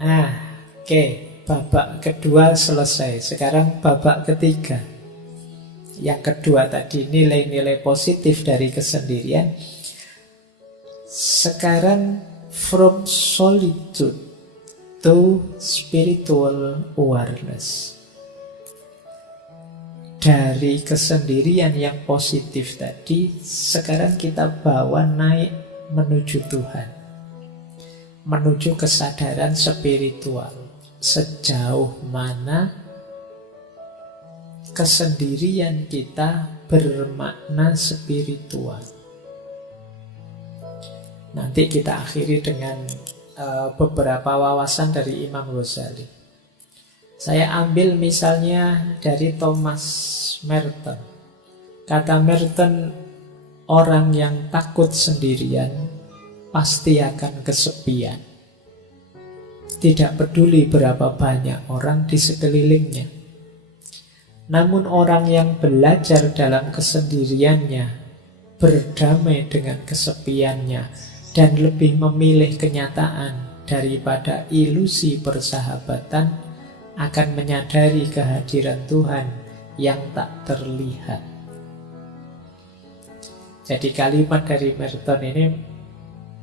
Nah, oke, babak kedua selesai. Sekarang babak ketiga. Yang kedua tadi nilai-nilai positif dari kesendirian. Sekarang from solitude to spiritual awareness. Dari kesendirian yang positif tadi, sekarang kita bawa naik menuju Tuhan, menuju kesadaran spiritual. Sejauh mana kesendirian kita bermakna spiritual. Nanti kita akhiri dengan beberapa wawasan dari Imam Ghazali. Saya ambil misalnya dari Thomas Merton. Kata Merton, orang yang takut sendirian pasti akan kesepian. Tidak peduli berapa banyak orang di sekelilingnya. Namun orang yang belajar dalam kesendiriannya, berdamai dengan kesepiannya, dan lebih memilih kenyataan daripada ilusi persahabatan, akan menyadari kehadiran Tuhan yang tak terlihat. Jadi kalimat dari Merton ini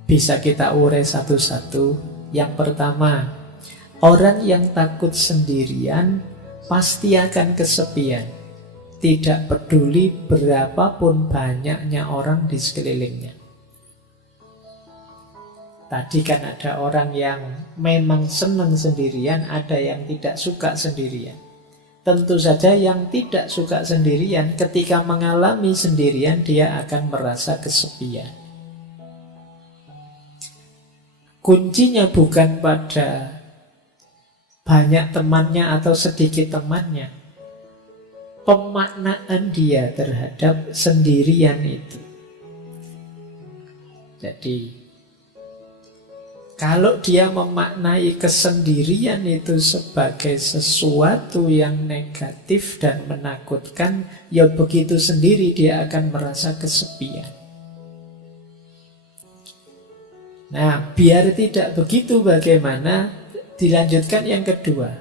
bisa kita urai satu-satu. Yang pertama, orang yang takut sendirian pasti akan kesepian. Tidak peduli berapapun banyaknya orang di sekelilingnya. Tadi kan ada orang yang memang senang sendirian, ada yang tidak suka sendirian. Tentu saja yang tidak suka sendirian ketika mengalami sendirian dia akan merasa kesepian. Kuncinya bukan pada banyak temannya atau sedikit temannya. Pemaknaan dia terhadap sendirian itu. Jadi kalau dia memaknai kesendirian itu sebagai sesuatu yang negatif dan menakutkan, ya begitu sendiri dia akan merasa kesepian. Nah, biar tidak begitu bagaimana? Dilanjutkan yang kedua.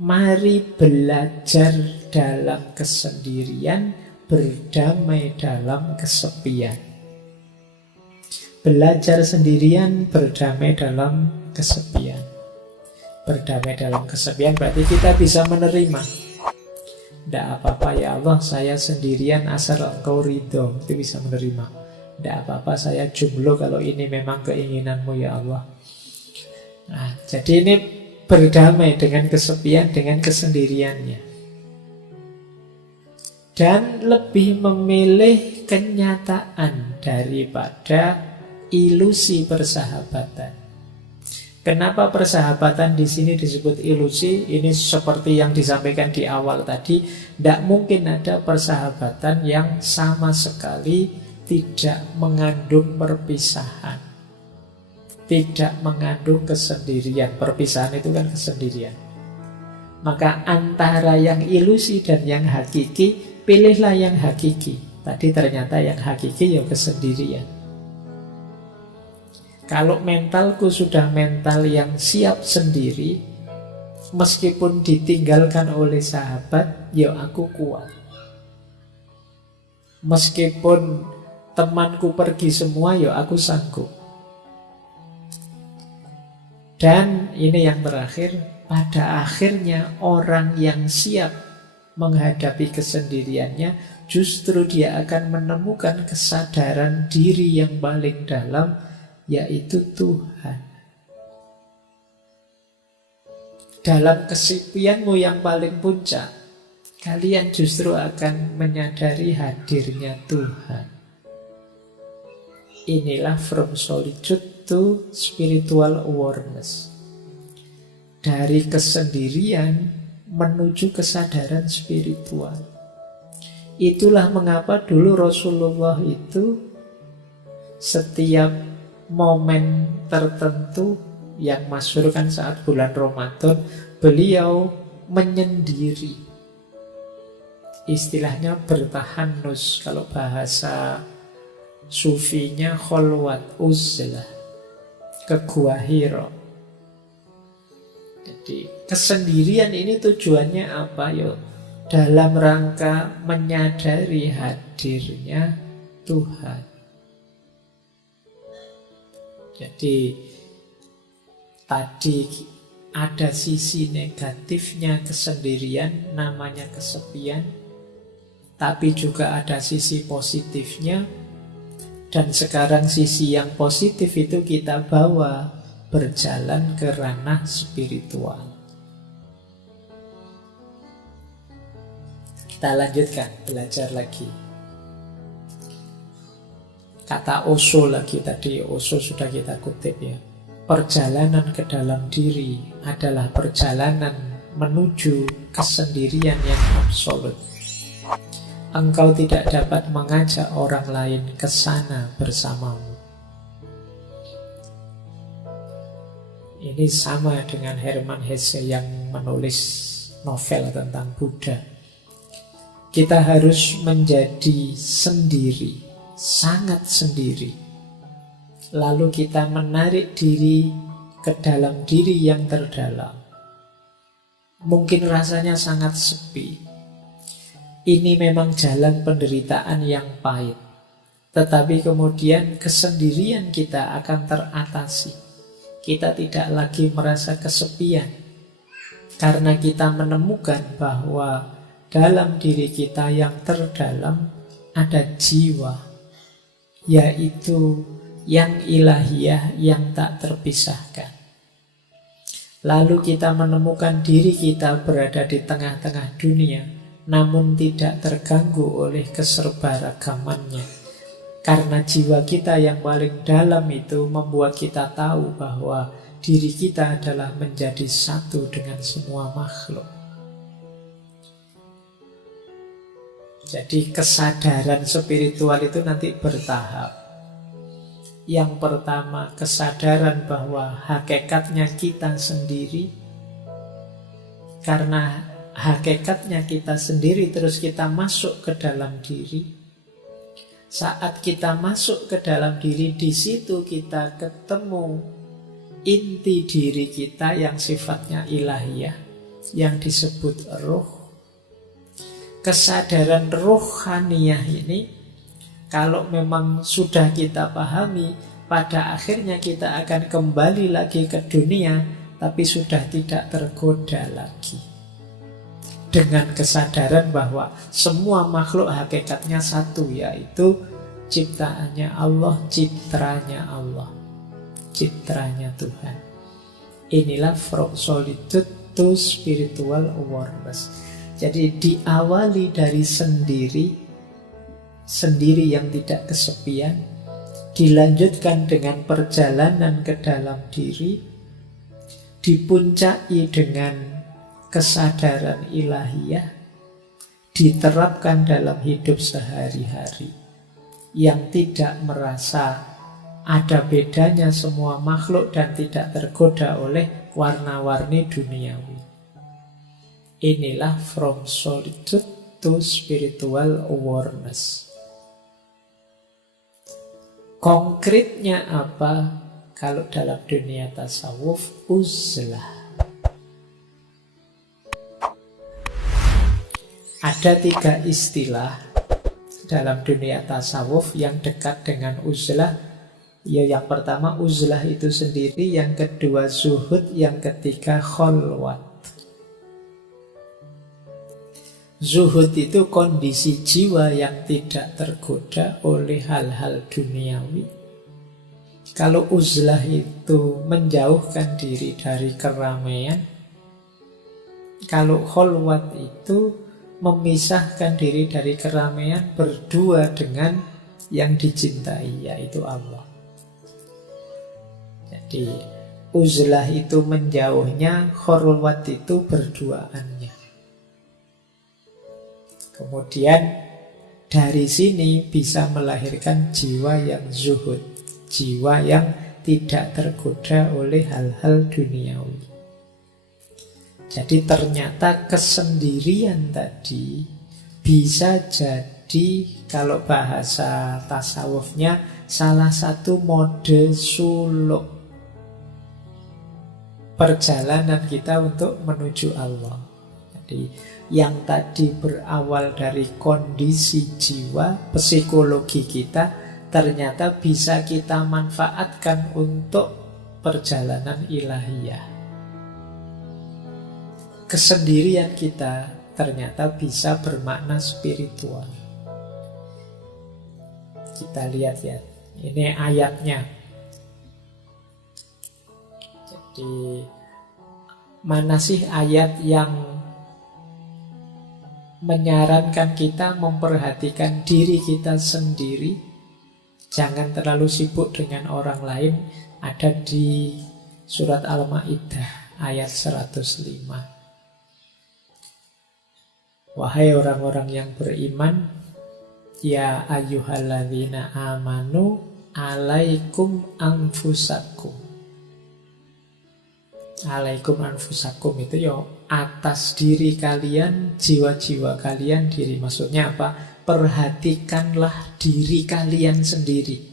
Mari belajar dalam kesendirian, berdamai dalam kesepian. Belajar sendirian, berdamai dalam kesepian. Berdamai dalam kesepian berarti kita bisa menerima. Tidak apa-apa ya Allah, saya sendirian asal Engkau ridho. Itu bisa menerima. Tidak apa-apa saya jomblo kalau ini memang keinginanmu ya Allah. Nah, jadi ini berdamai dengan kesepian, dengan kesendiriannya. Dan lebih memilih kenyataan daripada ilusi persahabatan. Kenapa persahabatan di sini disebut ilusi? Ini seperti yang disampaikan di awal tadi, tidak mungkin ada persahabatan yang sama sekali tidak mengandung perpisahan, tidak mengandung kesendirian. Perpisahan itu kan kesendirian. Maka antara yang ilusi dan yang hakiki, pilihlah yang hakiki. Tadi ternyata yang hakiki ya kesendirian. Kalau mentalku sudah mental yang siap sendiri, meskipun ditinggalkan oleh sahabat, ya aku kuat. Meskipun temanku pergi semua, ya aku sanggup. Dan ini yang terakhir, pada akhirnya orang yang siap menghadapi kesendiriannya, justru dia akan menemukan kesadaran diri yang paling dalam, yaitu Tuhan. Dalam kesepianmu yang paling puncak, kalian justru akan menyadari hadirnya Tuhan. Inilah from solitude to spiritual awareness. Dari kesendirian menuju kesadaran spiritual. Itulah mengapa dulu Rasulullah itu setiap momen tertentu yang masyhur kan saat bulan Ramadan, beliau menyendiri. Istilahnya bertahanus. Kalau bahasa sufinya kholwat uzlah, ke Gua Hira. Jadi kesendirian ini tujuannya apa? Yo, dalam rangka menyadari hadirnya Tuhan. Jadi tadi ada sisi negatifnya kesendirian, namanya kesepian. Tapi juga ada sisi positifnya. Dan sekarang sisi yang positif itu kita bawa berjalan ke ranah spiritual. Kita lanjutkan, belajar lagi. Kata Osho lagi tadi, Osho sudah kita kutip ya. Perjalanan ke dalam diri adalah perjalanan menuju kesendirian yang absolut. Engkau tidak dapat mengajak orang lain ke sana bersamamu. Ini sama dengan Hermann Hesse yang menulis novel tentang Buddha. Kita harus menjadi sendiri, sangat sendiri. Lalu kita menarik diri ke dalam diri yang terdalam. Mungkin rasanya sangat sepi. Ini memang jalan penderitaan yang pahit. Tetapi kemudian kesendirian kita akan teratasi. Kita tidak lagi merasa kesepian. Karena kita menemukan bahwa dalam diri kita yang terdalam ada jiwa. Yaitu yang ilahiyah yang tak terpisahkan. Lalu kita menemukan diri kita berada di tengah-tengah dunia, namun tidak terganggu oleh keserbaragamannya. Karena jiwa kita yang paling dalam itu membuat kita tahu bahwa diri kita adalah menjadi satu dengan semua makhluk. Jadi kesadaran spiritual itu nanti bertahap. Yang pertama, kesadaran bahwa hakikatnya kita sendiri. Karena hakikatnya kita sendiri, terus kita masuk ke dalam diri. Saat kita masuk ke dalam diri, di situ kita ketemu inti diri kita yang sifatnya ilahiyah, yang disebut ruh. Kesadaran rohaniyah ini, kalau memang sudah kita pahami, pada akhirnya kita akan kembali lagi ke dunia, tapi sudah tidak tergoda lagi. Dengan kesadaran bahwa semua makhluk hakikatnya satu, yaitu ciptaannya Allah, citranya Allah, citranya Tuhan. Inilah from solitude to spiritual awareness. Jadi diawali dari sendiri yang tidak kesepian, dilanjutkan dengan perjalanan ke dalam diri, dipuncai dengan kesadaran ilahiyah, diterapkan dalam hidup sehari-hari, yang tidak merasa ada bedanya semua makhluk dan tidak tergoda oleh warna-warni duniawi. Inilah from solitude to spiritual awareness. Konkretnya apa? Kalau dalam dunia tasawuf, uzlah. Ada 3 istilah dalam dunia tasawuf yang dekat dengan uzlah. Ya, yang pertama uzlah itu sendiri, yang kedua zuhud, yang ketiga kholwat. Zuhud itu kondisi jiwa yang tidak tergoda oleh hal-hal duniawi. Kalau uzlah itu menjauhkan diri dari keramaian. Kalau kholwat itu memisahkan diri dari keramaian, berdua dengan yang dicintai, yaitu Allah. Jadi uzlah itu menjauhnya, kholwat itu berduaannya. Kemudian dari sini bisa melahirkan jiwa yang zuhud, jiwa yang tidak tergoda oleh hal-hal duniawi. Jadi ternyata kesendirian tadi bisa jadi, kalau bahasa tasawufnya, salah satu mode suluk. perjalanan kita untuk menuju Allah. Jadi yang tadi berawal dari kondisi jiwa, psikologi kita, ternyata bisa kita manfaatkan untuk perjalanan ilahiyah. Kesendirian kita ternyata bisa bermakna spiritual. Kita lihat ya, ini ayatnya. Jadi mana sih ayat yang menyarankan kita memperhatikan diri kita sendiri, jangan terlalu sibuk dengan orang lain? Ada di surat Al-Maidah ayat 105. Wahai orang-orang yang beriman, ya ayyuhalladzina amanu alaikum anfusakum. Alaikum anfusakum itu ya atas diri kalian, jiwa-jiwa kalian diri. Maksudnya apa? Perhatikanlah diri kalian sendiri.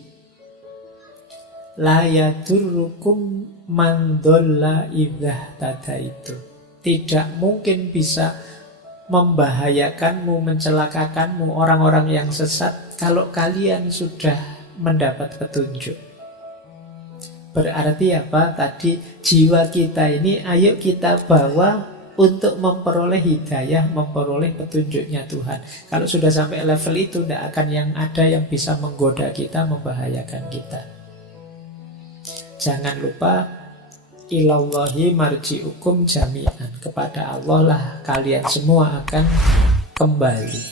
La yadurrukum man dhalla idza tadaitu. Tidak mungkin bisa membahayakanmu, mencelakakanmu orang-orang yang sesat kalau kalian sudah mendapat petunjuk. Berarti apa? Tadi jiwa kita ini ayo kita bawa untuk memperoleh hidayah, memperoleh petunjuknya Tuhan. Kalau sudah sampai level itu, tidak akan yang ada yang bisa menggoda kita, membahayakan kita. Jangan lupa, ilallahi marji'ukum jami'an. Kepada Allah lah kalian semua akan kembali.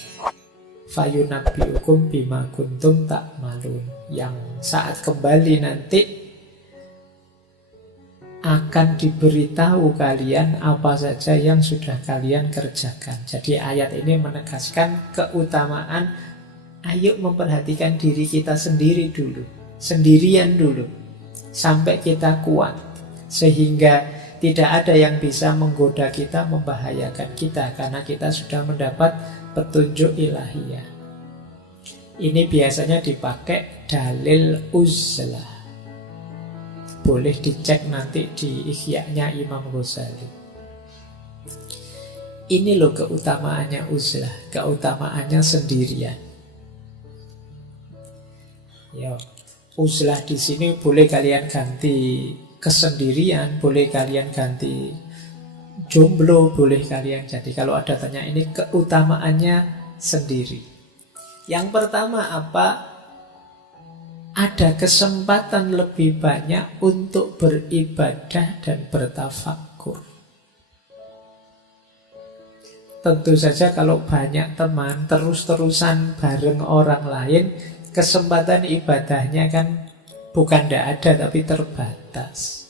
Fayunabbi'ukum bima kuntum ta'malun. Yang saat kembali nanti akan diberitahu kalian apa saja yang sudah kalian kerjakan. Jadi ayat ini menegaskan keutamaan ayo memperhatikan diri kita sendiri dulu, sendirian dulu, sampai kita kuat, sehingga tidak ada yang bisa menggoda kita, membahayakan kita, karena kita sudah mendapat petunjuk ilahiyah. Ini biasanya dipakai dalil uzlah. Boleh dicek nanti di Ihya-nya Imam Ghazali. Ini loh keutamaannya uzlah, keutamaannya sendirian. Ya, uzlah di sini boleh kalian ganti kesendirian, boleh kalian ganti jomblo, boleh kalian jadi. Kalau ada tanya ini keutamaannya sendiri. Yang pertama apa? Ada kesempatan lebih banyak untuk beribadah dan bertafakkur. Tentu saja kalau banyak teman terus-terusan bareng orang lain, kesempatan ibadahnya kan bukan tidak ada tapi terbatas.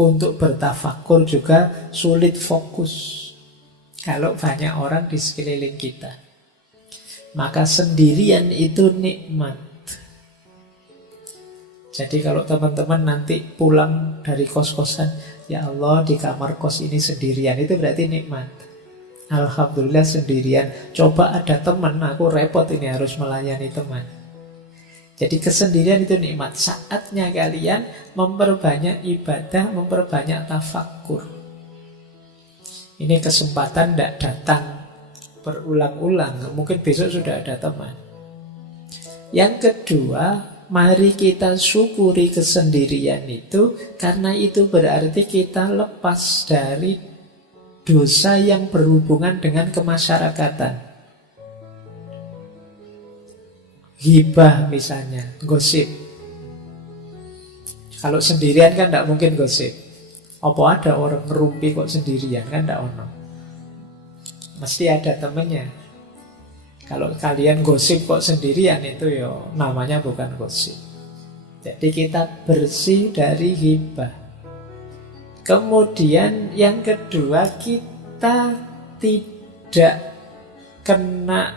Untuk bertafakkur juga sulit fokus kalau banyak orang di sekeliling kita. Maka sendirian itu nikmat. Jadi kalau teman-teman nanti pulang dari kos-kosan, ya Allah di kamar kos ini sendirian, itu berarti nikmat. Alhamdulillah sendirian. Coba ada teman, aku repot ini harus melayani teman. Jadi kesendirian itu nikmat. Saatnya kalian memperbanyak ibadah, memperbanyak tafakkur. Ini kesempatan tidak datang berulang-ulang. Mungkin besok sudah ada teman. Yang kedua, mari kita syukuri kesendirian itu, karena itu berarti kita lepas dari dosa yang berhubungan dengan kemasyarakatan. Hibah misalnya, gosip. Kalau sendirian kan tidak mungkin gosip. Apa ada orang ngerumpi kok sendirian? Kan tidak ono. Mesti ada temennya. Kalau kalian gosip kok sendirian, itu ya namanya bukan gosip. Jadi kita bersih dari hibah. Kemudian yang kedua, kita tidak kena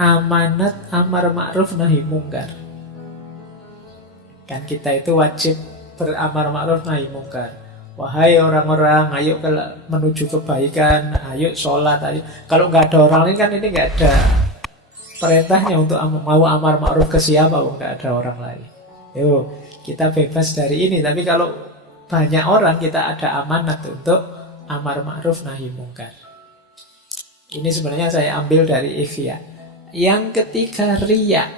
amanat amar ma'ruf nahi mungkar. Kan kita itu wajib beramar ma'ruf nahi mungkar. Wahai orang-orang, ayo menuju kebaikan, ayo sholat, ayo. Kalau nggak ada orang lain kan ini nggak ada perintahnya untuk mau amar ma'ruf ke siapa, nggak ada orang lain. Yo, kita bebas dari ini. Tapi kalau banyak orang kita ada amanat untuk amar ma'ruf nahi mungkar. Ini sebenarnya saya ambil dari Ihya. Yang ketiga, riya.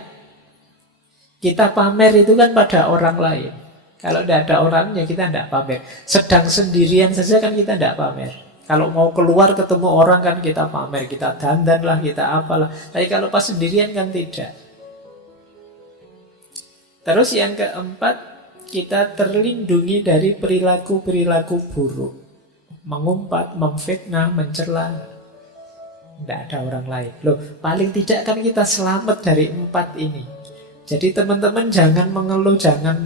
Kita pamer itu kan pada orang lain. Kalau tidak ada orangnya kita tidak pamer. Sedang sendirian saja kan kita tidak pamer. Kalau mau keluar ketemu orang kan kita pamer, kita dandan lah, kita apalah. Tapi kalau pas sendirian kan tidak. Terus yang keempat, kita terlindungi dari perilaku-perilaku buruk. Mengumpat, memfitnah, mencela. Tidak ada orang lain. Loh, paling tidak kan kita selamat dari 4 ini. Jadi teman-teman jangan mengeluh, jangan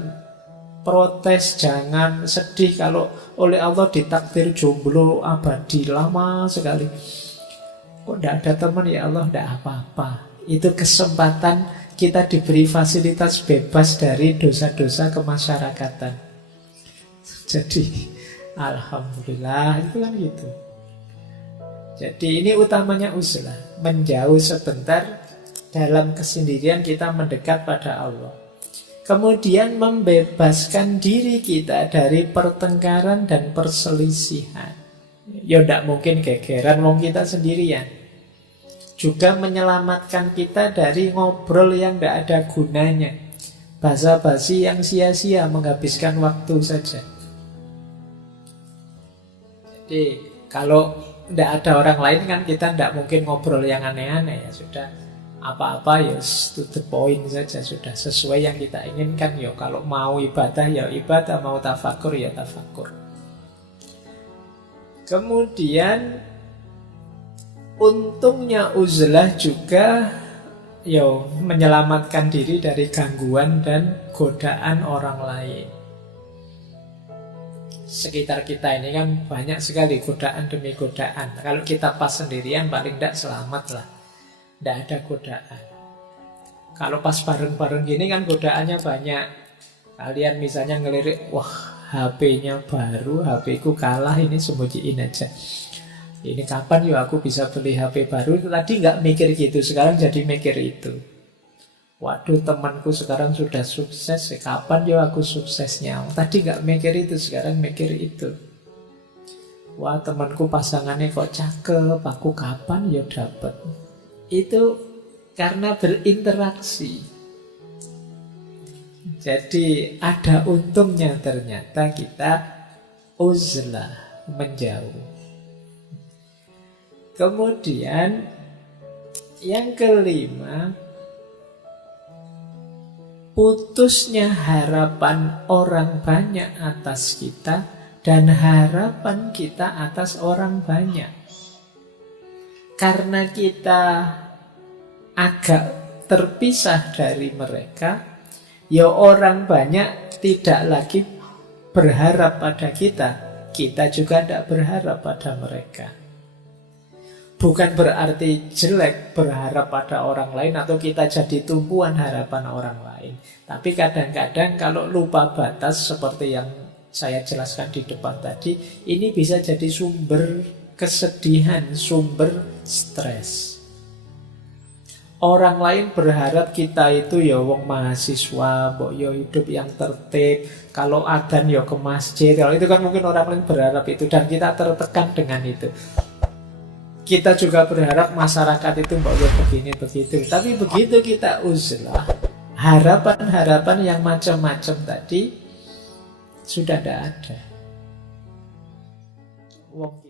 protes, jangan sedih kalau oleh Allah ditakdir jomblo abadi lama sekali. Kok tidak ada teman, ya Allah, tidak apa-apa. Itu kesempatan kita diberi fasilitas bebas dari dosa-dosa kemasyarakatan. Jadi alhamdulillah, itu kan gitu. Jadi ini utamanya uzlah, menjauh sebentar, dalam kesendirian kita mendekat pada Allah. Kemudian membebaskan diri kita dari pertengkaran dan perselisihan. Ya tidak mungkin gegeran wong kita sendirian. Juga menyelamatkan kita dari ngobrol yang tidak ada gunanya, basa-basi yang sia-sia, menghabiskan waktu saja. Jadi kalau tidak ada orang lain kan kita tidak mungkin ngobrol yang aneh-aneh, ya sudah. Apa-apa ya to the point saja, sudah sesuai yang kita inginkan. Ya kalau mau ibadah ya ibadah, mau tafakur ya tafakur. Kemudian untungnya uzlah juga ya menyelamatkan diri dari gangguan dan godaan orang lain. Sekitar kita ini kan banyak sekali godaan demi godaan. Kalau kita pas sendirian paling tidak selamat lah, tidak ada godaan. Kalau pas bareng-bareng gini kan godaannya banyak. Kalian misalnya ngelirik, wah HP-nya baru, HP-ku kalah, ini sembunyiin aja. Ini kapan ya aku bisa beli HP baru? Tadi nggak mikir gitu, sekarang jadi mikir itu. Waduh, temanku sekarang sudah sukses, kapan ya aku suksesnya? Tadi nggak mikir itu, sekarang mikir itu. Wah, temanku pasangannya kok cakep, aku kapan ya dapat? Itu karena berinteraksi. Jadi ada untungnya ternyata kita uzlah, menjauh. Kemudian yang kelima, putusnya harapan orang banyak atas kita dan harapan kita atas orang banyak. Karena kita agak terpisah dari mereka, ya orang banyak tidak lagi berharap pada kita, kita juga tidak berharap pada mereka. Bukan berarti jelek berharap pada orang lain atau kita jadi tumpuan harapan orang lain. Tapi kadang-kadang kalau lupa batas seperti yang saya jelaskan di depan tadi, ini bisa jadi sumber kesedihan, sumber stres. Orang lain berharap kita itu ya wong mahasiswa, mbok yo hidup yang tertib. Kalau adzan ya ke masjid. Kalau itu kan mungkin orang lain berharap itu dan kita tertekan dengan itu. Kita juga berharap masyarakat itu mbok yo begini begitu. Tapi begitu kita uzlah, harapan-harapan yang macam-macam tadi sudah tidak ada. Wong